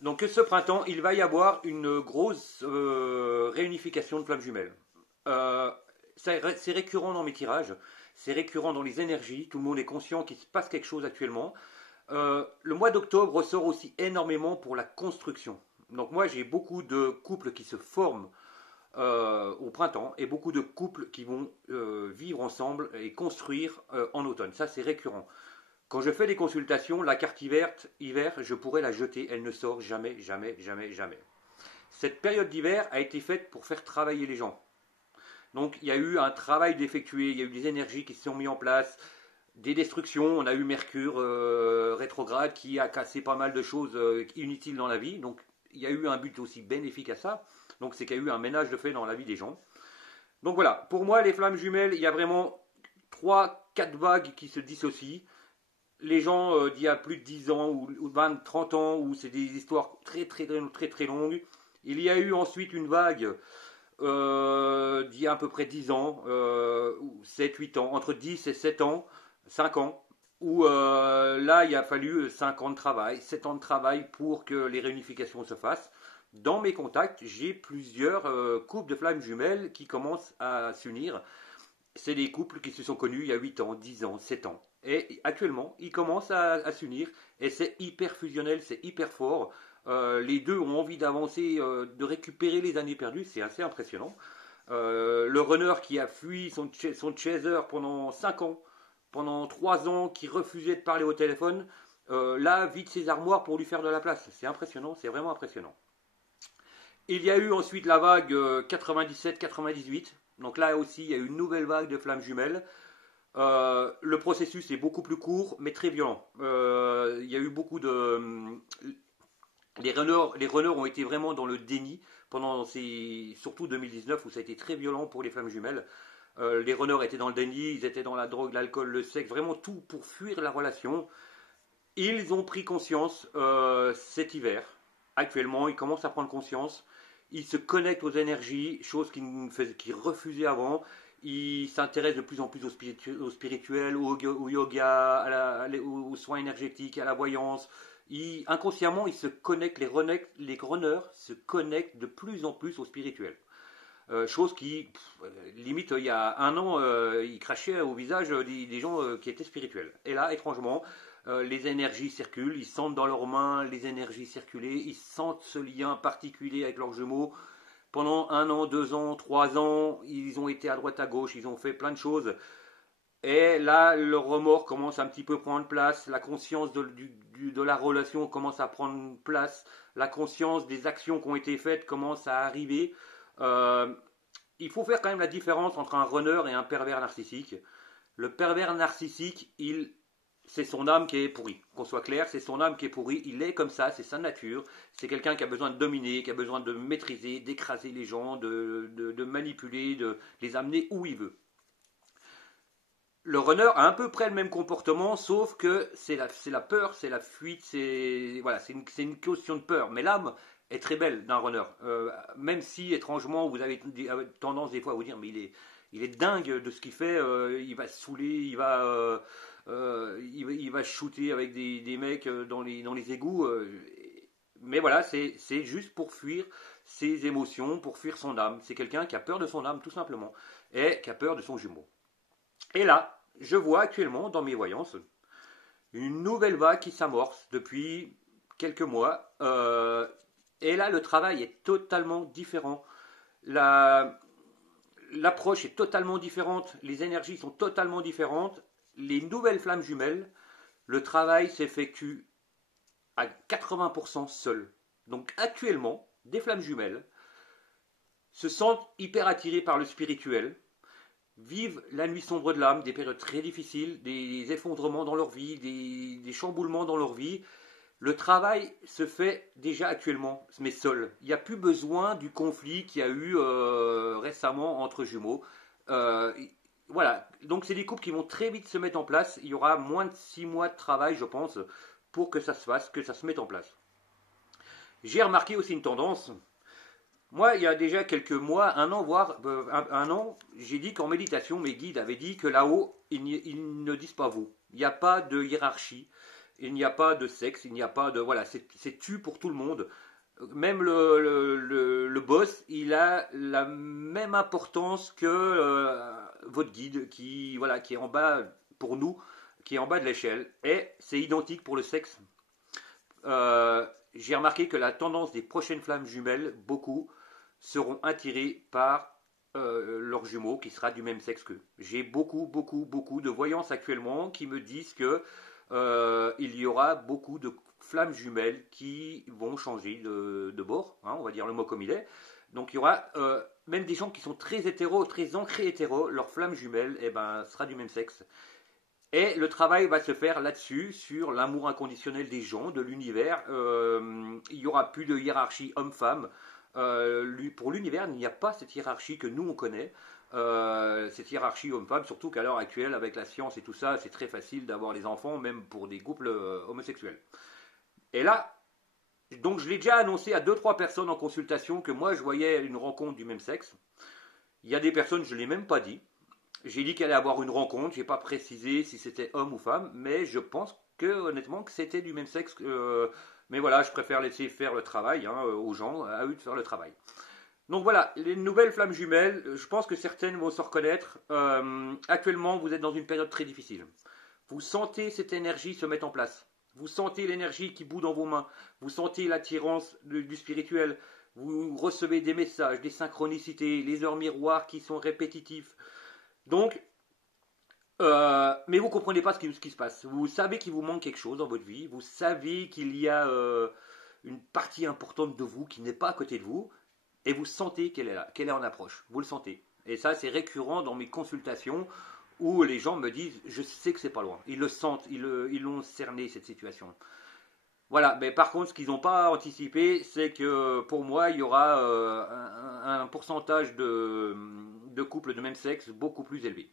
Donc ce printemps, il va y avoir une grosse réunification de flammes jumelles. Euh, c'est récurrent dans mes tirages, c'est récurrent dans les énergies, tout le monde est conscient qu'il se passe quelque chose actuellement. Le mois d'octobre ressort aussi énormément pour la construction. Donc moi j'ai beaucoup de couples qui se forment au printemps et beaucoup de couples qui vont vivre ensemble et construire en automne. Ça c'est récurrent. Quand je fais des consultations, la carte hiver, je pourrais la jeter, elle ne sort jamais, jamais, jamais, jamais. Cette période d'hiver a été faite pour faire travailler les gens. Donc il y a eu un travail d'effectuer, il y a eu des énergies qui se sont mises en place, des destructions, on a eu Mercure rétrograde qui a cassé pas mal de choses inutiles dans la vie, donc il y a eu un but aussi bénéfique à ça, donc c'est qu'il y a eu un ménage de fait dans la vie des gens. Donc voilà, pour moi les flammes jumelles, il y a vraiment trois, quatre vagues qui se dissocient. Les gens d'il y a plus de 10 ans ou 20, 30 ans où c'est des histoires très très très très très longues. Il y a eu ensuite une vague d'il y a à peu près 10 ans, 7, 8 ans, entre 10 et 7 ans, 5 ans, où là il a fallu 5 ans de travail, 7 ans de travail pour que les réunifications se fassent. Dans mes contacts, j'ai plusieurs couples de flammes jumelles qui commencent à s'unir. C'est des couples qui se sont connus il y a 8 ans, 10 ans, 7 ans. Et actuellement, ils commencent à s'unir et c'est hyper fusionnel, c'est hyper fort. Les deux ont envie d'avancer, de récupérer les années perdues, c'est assez impressionnant. Le runner qui a fui son chaser pendant 5 ans, pendant 3 ans, qui refusait de parler au téléphone, là vide ses armoires pour lui faire de la place. C'est impressionnant, c'est vraiment impressionnant. Il y a eu ensuite la vague 97-98. Donc là aussi, il y a eu une nouvelle vague de flammes jumelles. Le processus est beaucoup plus court, mais très violent. Il y a eu beaucoup de... Les runners ont été vraiment dans le déni pendant surtout 2019 où ça a été très violent pour les flammes jumelles. Les runners étaient dans le déni, ils étaient dans la drogue, l'alcool, le sexe, vraiment tout pour fuir la relation. Ils ont pris conscience cet hiver. Actuellement, ils commencent à prendre conscience. Ils se connectent aux énergies, chose qu'ils refusaient avant. Ils s'intéressent de plus en plus au spirituel, au yoga, aux soins énergétiques, à la voyance. Inconsciemment, ils se connectent, les runners se connectent de plus en plus au spirituel. Chose qui, limite, il y a un an, ils crachaient au visage des gens qui étaient spirituels. Et là, étrangement, les énergies circulent, ils sentent dans leurs mains les énergies circuler, ils sentent ce lien particulier avec leurs jumeaux. Pendant 1 an, 2 ans, 3 ans, ils ont été à droite à gauche, ils ont fait plein de choses. Et là, le remords commence un petit peu à prendre place, la conscience de la relation commence à prendre place, la conscience des actions qui ont été faites commence à arriver. Euh, il faut faire quand même la différence entre un runner et un pervers narcissique. Le pervers narcissique, c'est son âme qui est pourrie. Qu'on soit clair, c'est son âme qui est pourrie. Il est comme ça, c'est sa nature. C'est quelqu'un qui a besoin de dominer, qui a besoin de maîtriser, d'écraser les gens, de manipuler, de les amener où il veut. Le runner a à peu près le même comportement, sauf que c'est la peur, c'est la fuite, voilà, c'est une question de peur. Mais l'âme est très belle d'un runner. Même si, étrangement, vous avez tendance des fois à vous dire, mais il est dingue de ce qu'il fait, il va se saouler, il va shooter avec des mecs dans les égouts. Mais voilà, c'est juste pour fuir ses émotions, pour fuir son âme. C'est quelqu'un qui a peur de son âme, tout simplement, et qui a peur de son jumeau. Et là, je vois actuellement dans mes voyances une nouvelle vague qui s'amorce depuis quelques mois. Et là, le travail est totalement différent. L'approche est totalement différente. Les énergies sont totalement différentes. Les nouvelles flammes jumelles, le travail s'effectue à 80% seul. Donc actuellement, des flammes jumelles se sentent hyper attirées par le spirituel, vivent la nuit sombre de l'âme, des périodes très difficiles, des effondrements dans leur vie, des chamboulements dans leur vie. Le travail se fait déjà actuellement, mais seul. Il n'y a plus besoin du conflit qu'il y a eu récemment entre jumeaux. Voilà, donc c'est des couples qui vont très vite se mettre en place. Il y aura moins de 6 mois de travail, je pense, pour que ça se fasse, que ça se mette en place. J'ai remarqué aussi une tendance. Moi, il y a déjà quelques mois, 1 an, voire 1 an, j'ai dit qu'en méditation, mes guides avaient dit que là-haut, ils ne disent pas vous. Il n'y a pas de hiérarchie. Il n'y a pas de sexe, il n'y a pas de... Voilà, c'est tu pour tout le monde. Même le boss, il a la même importance que votre guide voilà, qui est en bas, pour nous, qui est en bas de l'échelle. Et c'est identique pour le sexe. J'ai remarqué que la tendance des prochaines flammes jumelles, beaucoup, seront attirés par leurs jumeaux qui sera du même sexe qu'eux. J'ai beaucoup de voyances actuellement qui me disent que il y aura beaucoup de flammes jumelles qui vont changer de bord, hein, on va dire le mot comme il est. Donc il y aura même des gens qui sont très hétéros, très ancrés hétéros, leur flamme jumelle sera du même sexe. Et le travail va se faire là-dessus, sur l'amour inconditionnel des gens, de l'univers. Il n'y aura plus de hiérarchie homme-femme. Pour l'univers, il n'y a pas cette hiérarchie que nous on connaît. Cette hiérarchie homme-femme, surtout qu'à l'heure actuelle, avec la science et tout ça, c'est très facile d'avoir des enfants, même pour des couples homosexuels. Et là, donc je l'ai déjà annoncé à 2-3 personnes en consultation que moi je voyais une rencontre du même sexe. Il y a des personnes, je ne l'ai même pas dit. J'ai dit qu'elle allait avoir une rencontre, je n'ai pas précisé si c'était homme ou femme, mais je pense que honnêtement que c'était du même sexe. Mais voilà, je préfère laisser faire le travail aux gens, à eux de faire le travail. Donc voilà, les nouvelles flammes jumelles, je pense que certaines vont se reconnaître. Actuellement, vous êtes dans une période très difficile. Vous sentez cette énergie se mettre en place. Vous sentez l'énergie qui bout dans vos mains. Vous sentez l'attirance du spirituel. Vous recevez des messages, des synchronicités, les heures miroirs qui sont répétitifs. Donc, mais vous ne comprenez pas ce qui se passe. Vous savez qu'il vous manque quelque chose dans votre vie. Vous savez qu'il y a une partie importante de vous qui n'est pas à côté de vous. Et vous sentez qu'elle est là, qu'elle est en approche. Vous le sentez. Et ça, c'est récurrent dans mes consultations où les gens me disent, je sais que c'est pas loin. Ils le sentent, ils l'ont cerné, cette situation. Voilà, mais par contre, ce qu'ils n'ont pas anticipé, c'est que pour moi, il y aura un pourcentage de couples de même sexe beaucoup plus élevé.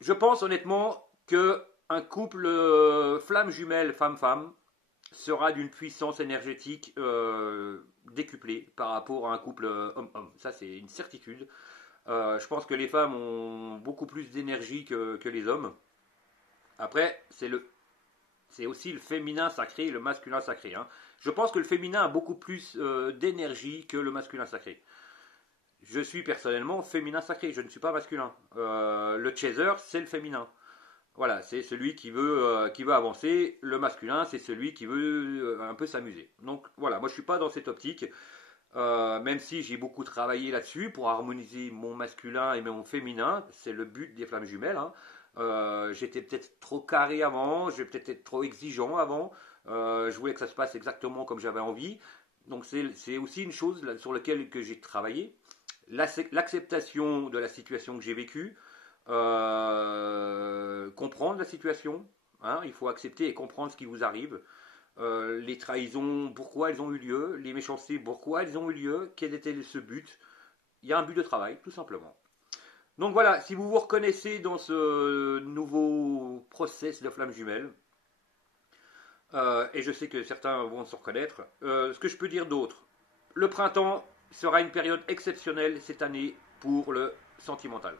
Je pense honnêtement qu'un couple flamme jumelle femme-femme sera d'une puissance énergétique décuplée par rapport à un couple homme-homme. Ça, c'est une certitude. Je pense que les femmes ont beaucoup plus d'énergie que les hommes. Après, c'est aussi le féminin sacré et le masculin sacré. Hein. Je pense que le féminin a beaucoup plus d'énergie que le masculin sacré. Je suis personnellement féminin sacré, je ne suis pas masculin. Le chaser, c'est le féminin. Voilà, c'est celui qui veut avancer. Le masculin, c'est celui qui veut un peu s'amuser. Donc voilà, moi je ne suis pas dans cette optique. Même si j'ai beaucoup travaillé là-dessus pour harmoniser mon masculin et mon féminin, c'est le but des flammes jumelles. Hein. J'étais peut-être trop carré avant, j'ai peut-être été trop exigeant avant. Je voulais que ça se passe exactement comme j'avais envie. Donc c'est aussi une chose sur laquelle que j'ai travaillé. L'acceptation de la situation que j'ai vécue, comprendre la situation, hein, il faut accepter et comprendre ce qui vous arrive, les trahisons, pourquoi elles ont eu lieu, les méchancetés, pourquoi elles ont eu lieu, quel était ce but. Il y a un but de travail, tout simplement. Donc voilà, si vous vous reconnaissez dans ce nouveau process de flamme jumelle, et je sais que certains vont se reconnaître, ce que je peux dire d'autre, le printemps sera une période exceptionnelle cette année pour le sentimental.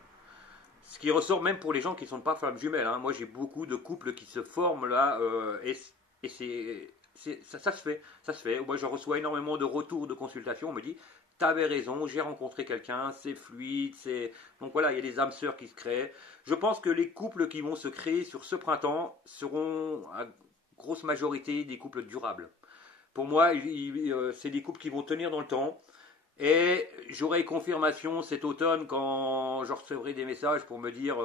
Ce qui ressort même pour les gens qui ne sont pas flammes jumelles. Hein. Moi, j'ai beaucoup de couples qui se forment là, et ça se fait. Ça se fait. Moi, je reçois énormément de retours de consultations. On me dit, t'avais raison, j'ai rencontré quelqu'un, c'est fluide. Donc voilà, il y a des âmes sœurs qui se créent. Je pense que les couples qui vont se créer sur ce printemps seront à grosse majorité des couples durables. Pour moi, c'est des couples qui vont tenir dans le temps. Et j'aurai confirmation cet automne quand je recevrai des messages pour me dire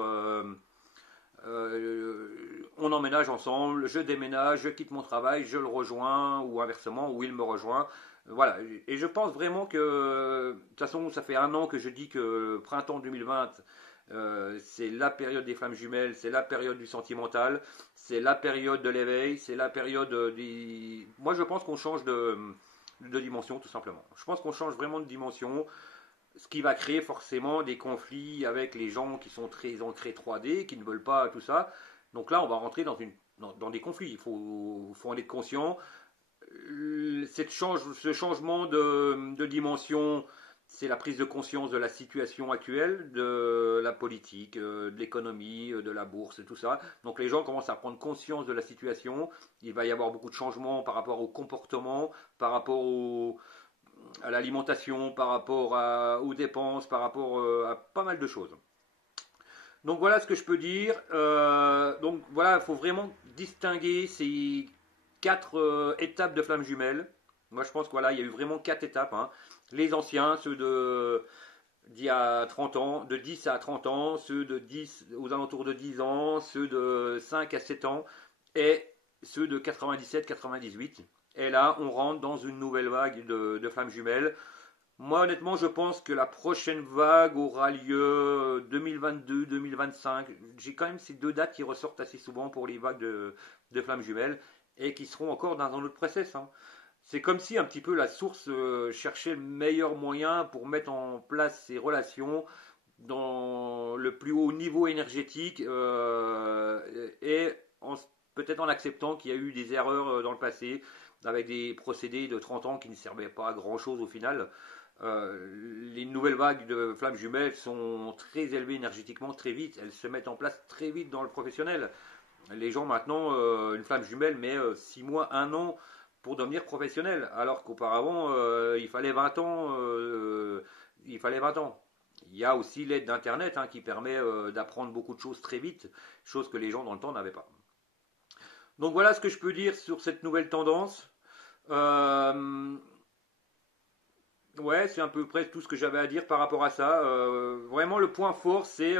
on emménage ensemble, je déménage, je quitte mon travail, je le rejoins, ou inversement, ou il me rejoint. Voilà. Et je pense vraiment que, de toute façon, ça fait 1 an que je dis que printemps 2020, c'est la période des flammes jumelles, c'est la période du sentimental, c'est la période de l'éveil, c'est la période des... Moi, je pense qu'on change de dimension, tout simplement. Je pense qu'on change vraiment de dimension, ce qui va créer forcément des conflits avec les gens qui sont très ancrés 3D, qui ne veulent pas tout ça. Donc là, on va rentrer dans des conflits. Il faut en être conscient. Ce changement de dimension, c'est la prise de conscience de la situation actuelle, de la politique, de l'économie, de la bourse et tout ça. Donc les gens commencent à prendre conscience de la situation. Il va y avoir beaucoup de changements par rapport au comportement, par rapport à l'alimentation, par rapport aux dépenses, par rapport à pas mal de choses. Donc voilà ce que je peux dire. Donc voilà, il faut vraiment distinguer ces 4 étapes de flammes jumelles. Moi je pense que voilà, il y a eu vraiment 4 étapes, hein. Les anciens, ceux d'il y a 30 ans, de 10 à 30 ans, ceux de 10 aux alentours de 10 ans, ceux de 5 à 7 ans et ceux de 97-98. Et là, on rentre dans une nouvelle vague de flammes jumelles. Moi, honnêtement, je pense que la prochaine vague aura lieu 2022-2025. J'ai quand même ces 2 dates qui ressortent assez souvent pour les vagues de flammes jumelles et qui seront encore dans un autre process, hein. C'est comme si un petit peu la source cherchait le meilleur moyen pour mettre en place ses relations dans le plus haut niveau énergétique et peut-être en acceptant qu'il y a eu des erreurs dans le passé avec des procédés de 30 ans qui ne servaient pas à grand chose au final. Les nouvelles vagues de flammes jumelles sont très élevées énergétiquement très vite. Elles se mettent en place très vite dans le professionnel. Les gens maintenant, une flamme jumelle met 6 mois, 1 an pour devenir professionnel. Alors qu'auparavant, il fallait 20 ans. Il fallait 20 ans. Il y a aussi l'aide d'Internet hein, qui permet d'apprendre beaucoup de choses très vite, chose que les gens dans le temps n'avaient pas. Donc voilà ce que je peux dire sur cette nouvelle tendance. Ouais, c'est à peu près tout ce que j'avais à dire par rapport à ça. Vraiment, le point fort, c'est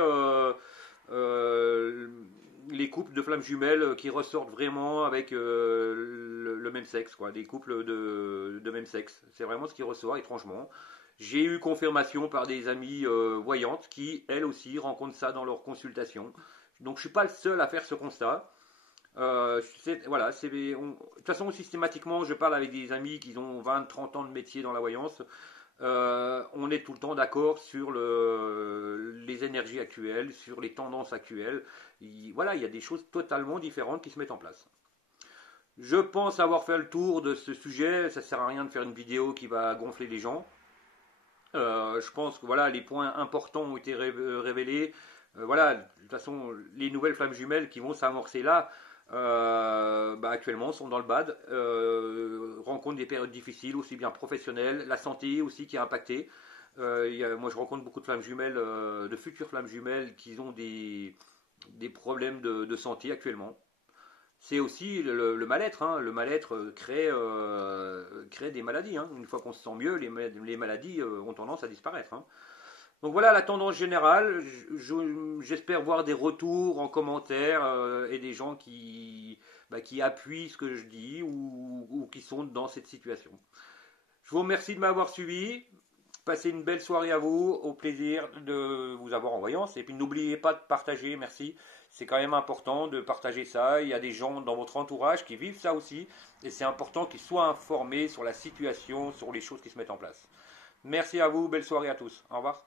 les couples de flammes jumelles qui ressortent vraiment avec le même sexe, quoi, des couples de même sexe. C'est vraiment ce qui ressort, étrangement. J'ai eu confirmation par des amies voyantes qui, elles aussi, rencontrent ça dans leurs consultations. Donc, je ne suis pas le seul à faire ce constat. Voilà, de toute façon, systématiquement, je parle avec des amis qui ont 20-30 ans de métier dans la voyance. On est tout le temps d'accord sur les énergies actuelles, sur les tendances actuelles. Voilà, il y a des choses totalement différentes qui se mettent en place. Je pense avoir fait le tour de ce sujet. Ça ne sert à rien de faire une vidéo qui va gonfler les gens. Je pense que voilà, les points importants ont été révélés. Voilà, de toute façon, les nouvelles flammes jumelles qui vont s'amorcer là, actuellement sont dans le bad, rencontrent des périodes difficiles, aussi bien professionnelles, la santé aussi qui est impactée. Moi je rencontre beaucoup de flammes jumelles, de futures flammes jumelles qui ont des problèmes de santé actuellement. C'est aussi le mal-être, hein. Le mal-être crée des maladies, hein. Une fois qu'on se sent mieux, les maladies ont tendance à disparaître, hein. Donc voilà la tendance générale. J'espère voir des retours en commentaire et des gens qui appuient ce que je dis ou qui sont dans cette situation. Je vous remercie de m'avoir suivi. Passez une belle soirée à vous. Au plaisir de vous avoir en voyance. Et puis n'oubliez pas de partager. Merci. C'est quand même important de partager ça. Il y a des gens dans votre entourage qui vivent ça aussi. Et c'est important qu'ils soient informés sur la situation, sur les choses qui se mettent en place. Merci à vous. Belle soirée à tous. Au revoir.